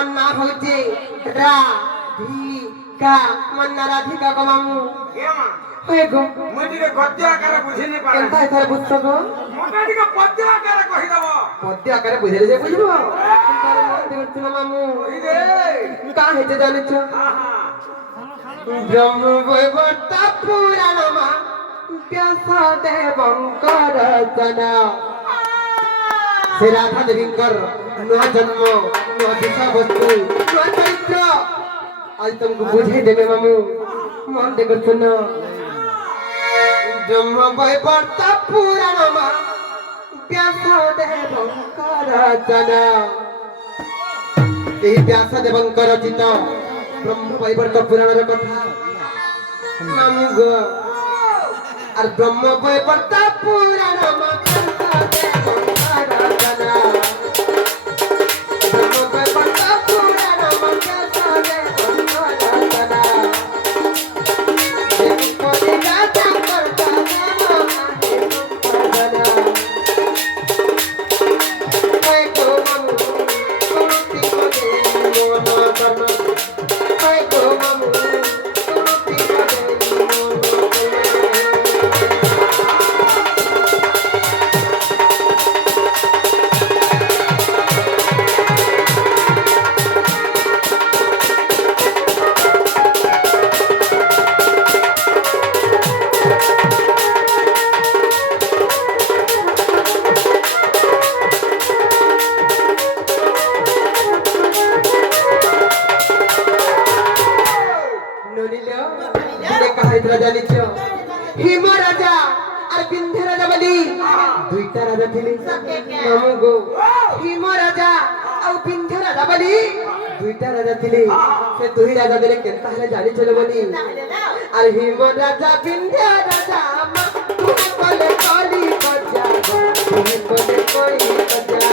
আমার না হচ্ছে রাধিকা আমার না রাধিকা গো মামু হয়ে গো মুটিকে গদ্য আকারে বুঝিনি পারে কেনতা এথারে বুঝছো গো মোটাটিকে পদ্য আকারে কহি দেব পদ্য আকারে বুঝাইলে যে বুঝবো তারে মন দেখছ না মামু কহি দে কা হেতে জানিছ ব্রহ্ম বৈবর্তা পুরাণ মা ব্যাস দেবঙ্কর রচনা সে রাধা দেবীঙ্কর নূয়া জন্ম নূয়া বিষয়বস্তু নূয়া চরিত্র আজ তোমাকে বুঝাই দেবে মামু মন দেখছ না ব্রহ্ম বৈবর্তা পুরাণ মা ব্যাস দেবঙ্কর রচনা এই ব্যাস দেবঙ্কর রচিত ব্রহ্ম বৈবর্ত পুরাণের কথা মামু গো আর ব্রহ্ম বৈবর্ত পুরাণ মা ব্যাস দেবঙ্কর রচনা ব্রহ্ম বৈবর্ত পুরাণ মা ব্যাস দেবঙ্কর রচনা দেখি রাজা করতা হিম রাজা আর বিন্ধ্য রাজা বলি দুইটা রাজা ଥିଲେ মামু গো হিম রাজা আর বিন্ধ্য রাজা বলি দুইটা রাজা ଥିଲେ সে দুই রাজা দিলে কেনতা হলে জানিছিল বলি আর হিম রাজা বিন্ধ্য রাজা মা তুমি বলে কলি বজা তুমি বলে কলি বজা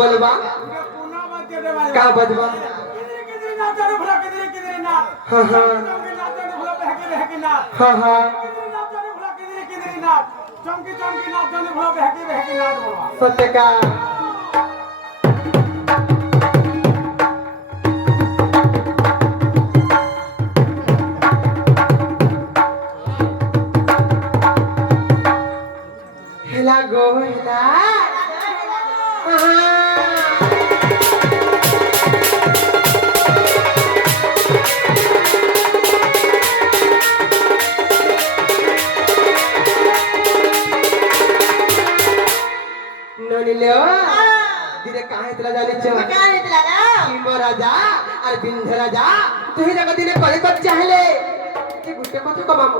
बोलबा का बजबा हाँ हाँ हाँ हाँ सत्य का हेला गो हेला দিনে কাহে তলা জানিছ কাহে তলা না হিম রাজা আর বিন্ধ্য রাজা তুই জায়গা দিনে কলে কর চাইলে কি গুটে কথা কমাম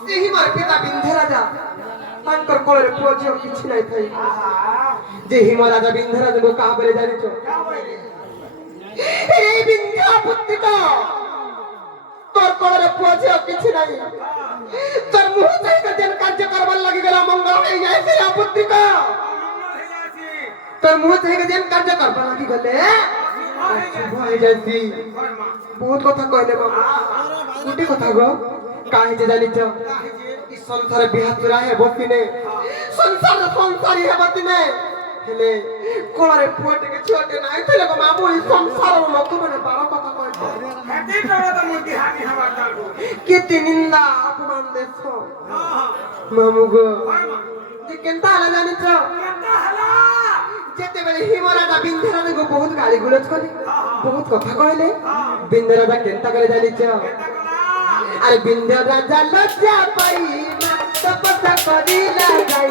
সেই মার পিতা বিন্ধ্য রাজা তাঙ্কর কোলের পুଅ ଝିଅ କିଛି নাই থাই যে হিম রাজা বিন্ধ্য রাজা গো কাহ বলে জানিছ এই বিন্ধ্য পুত্রিক তোর কোলের পুଅ ঝିଅ କିଛି নাই তোর মুহ চাইতে যেন কার্য করবার লাগি গেল মঙ্গল হয়ে যায় সেই পুত্রিক তোর মুহ থেকে যেন কার্য করবার লাগি গলে ভয় যাইছি বহুত কথা কইলে বাবা গুটি কথা গো কাহে যে জানিছ ই সংসারে বিহাতুরা হে বতিনে সংসারী হে বতিনে হেলে কোলারে পুয়টিকে ছোটে নাই থলে গো মামু ই সংসার লোক মানে বারো কথা কইছ হেতি তোরা তো মুটি হানি হবার কালবো কেতে নিন্দা অপমান দেছ মামু গো যে কেনতা হলা জানিছ কেনতা হলা যেতেবেলে হিম রাজা বিন্ধ্য রাজা গো বহুত গালি গুলজ করে বহুত কথা কইলে বিন্ধ্য রাজা কেনতা করে জানিছ আর বিন্ধ্য রাজা লজ্জা পাই তপস্যা করিলা যাই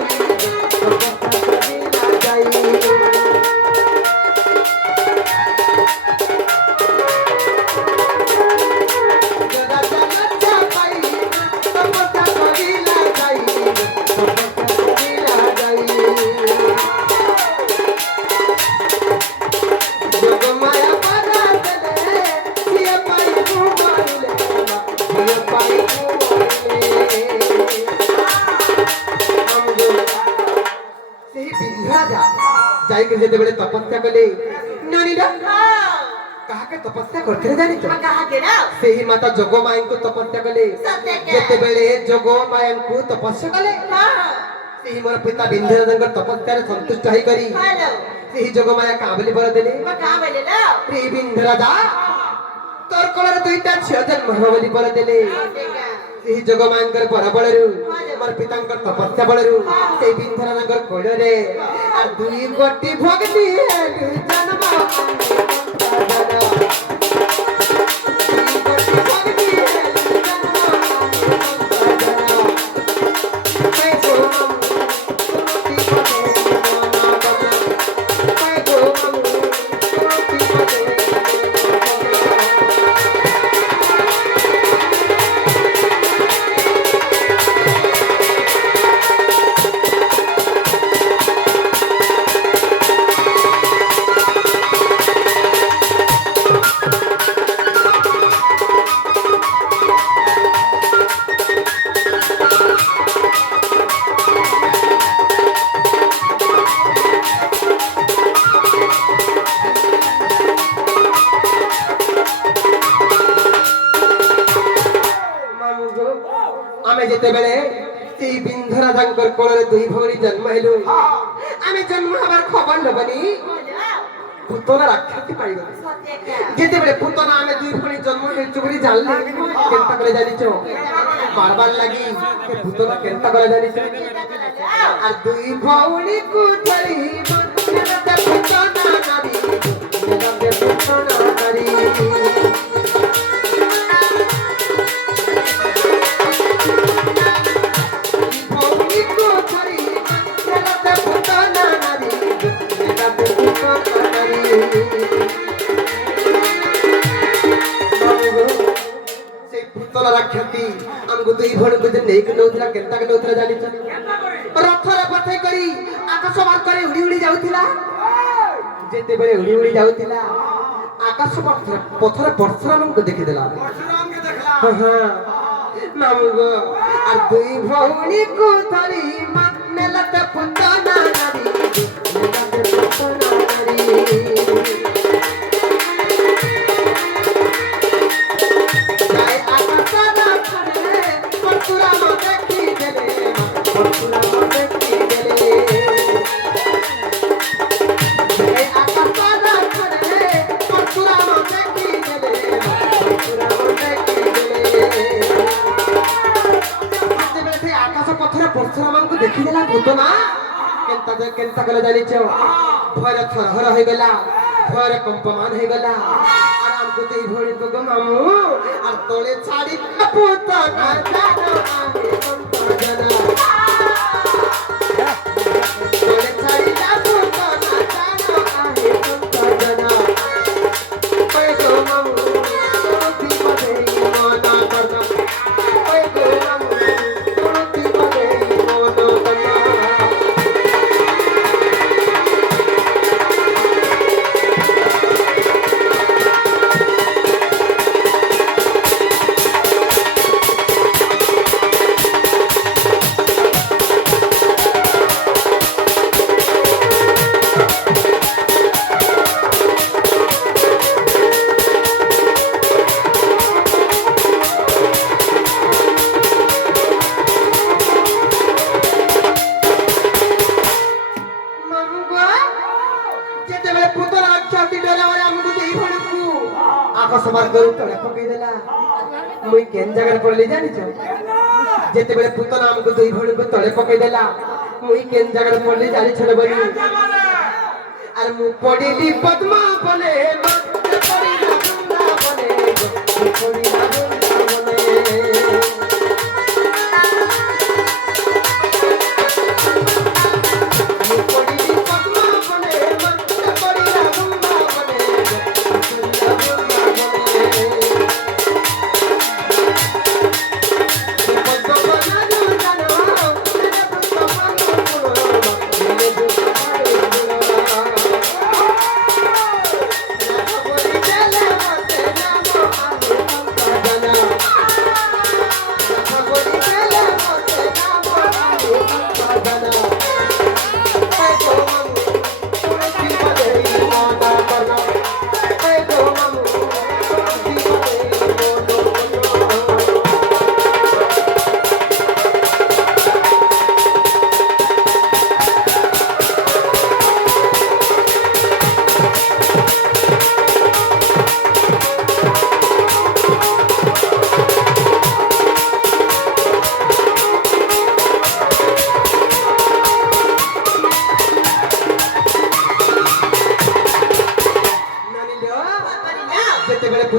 ଯାଇକି ଯେତେବେଳେ ତପସ୍ୟା କଲେ ନଣୀର କାହାକେ ତପସ୍ୟା କରିଥିଲେ ଜାଣିଛ ସେହି ମାତା ଯୋଗମାୟାଙ୍କୁ ତପସ୍ୟା କଲେ ଯେତେବେଳେ ଯୋଗମାୟାଙ୍କୁ ତପସ୍ୟା କଲେ ସେହି ମୋର ପିତା ବିନ୍ଧ୍ୟରାଜଙ୍କ ତପସ୍ୟାରେ ସନ୍ତୁଷ୍ଟ ହେଇକରି ସେହି ଯୋଗମାୟା କାଁ ବୋଲି ବର ଦେଲେ ଶ୍ରୀ ବିନ୍ଧ୍ୟରାଜା ତୋର କୋଳରେ ଦୁଇଟା ଝିଅ ଜନ୍ମ ହେବ ବୋଲି ବର ଦେଲେ ସେହି ଯୋଗମାୟାଙ୍କର ବର ବଳରୁ ମୋର ପିତାଙ୍କର ତପସ୍ୟା ବଳରୁ ସେହି ବିନ୍ଧ୍ୟରାଜଙ୍କର କୋଳରେ আর দুই কোটি ভক্তি জন্ম আমি যেতেবেলে সেই বিন্ধ্যরাজাঙ্কর কোଳରେ দুই ভଉଣୀ জন্ম হেলু আমি জন্ম হবার খবর নবনি পুতনা রাক্ষসী পাইগলি যেতেবেলে পুতনা আমি দুই ভଉଣୀ জন্ম হেলু বলি জানলি কেনতা করে জানিছ বারবার লাগি সে পুতনা কেনতা করে জানিছ আর দুই ভଉଣୀ কু ধরি মনতে পুতনা নারী মনতে পুতনা নারী রাক্ষসী আমগো দুই ভଉଣୀକୁ যে ନେଇକି ନଉଥିଲା କେନ୍ତା କେ ନଉଥିଲା ଜାଣିଛ ରଥରେ ପଠେଇ କରି ଆକାଶ ମାର୍ଗରେ ଉଡ଼ି ଉଡ଼ି ଯାଉଥିଲା ଯେତେବେଳେ ଉଡ଼ି ଉଡ଼ି ଯାଉଥିଲା ଆକାଶ ପଥରେ ପରଶୁରାମଙ୍କୁ ଦେଖିଦେଲା ମାମୁଗୋ আর দুই ভଉଣୀକୁ ଧରି ନେଲତେ ପୁତନା ନାରୀ ନେଲତେ ପୁତନା ନାରୀ পরশুরামଙ୍କୁ ଦେଖିଦେଲା ପୁତନା କେନ୍ତା କଲେ ଜାଣିଛ ଭୟରେ ଥରହର ହେଇଗଲା ଭୟରେ କମ୍ପମାନ ହେଇଗଲା আর আমগো দুই ভଉଣୀକୁ গো মামু আর তোলে ছাড়ি পুতনা জানো আমি সন্ত জানা তোলে ছাড়ি পুতনা জানো আমি সন্ত জানা ওই গো মামু তোতি বদে মনা করনা ওই গো মামু তোতি বদে মনা করনা मुई केन जगह पड़ली जानिछ जेतेबेले पुतना हमको दुई भणी को तळे पकई देला मुई केन जगह पड़ली जानिछ रे बनी अरे मु पड़ीली पद्मा बने मत पड़ी ना बंदा बने पड़ी ना बंदा बने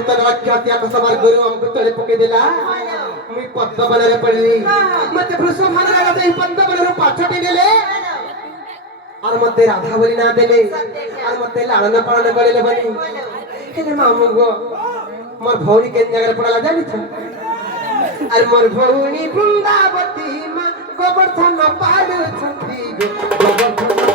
ଭୂତ ରକ୍ଷାତ୍ୟା କସବାର ଗୁରୁ ଆମକୁ ତଳେ ପକେଇ ଦେଲା ମୁଇଁ ପଦ୍ମବନରେ ପଡିଲି ମତେ ବୃଷଭାନର ରାଜା ଏହି ପଦ୍ମବନରୁ ପାଛଟି ନେଲେ আর মধ্যে রাধা বলি না দেলে আর মধ্যে লালন পালন করিলে বলি হেলে মামু গো মোর ভৌণী কেন জায়গায় পড়ালা জানিছ আর মোর ভৌণী বৃন্দাবতী মা গোবর্ধন পালুছন্তি গো গোবর্ধন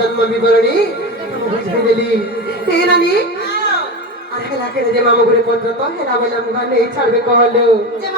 जन्म विवरणी बुझेली हेलानी अरे लाके जे मामू गुरे पंच तो हेला बोला मुगा नहीं छाड़बे कहलो जे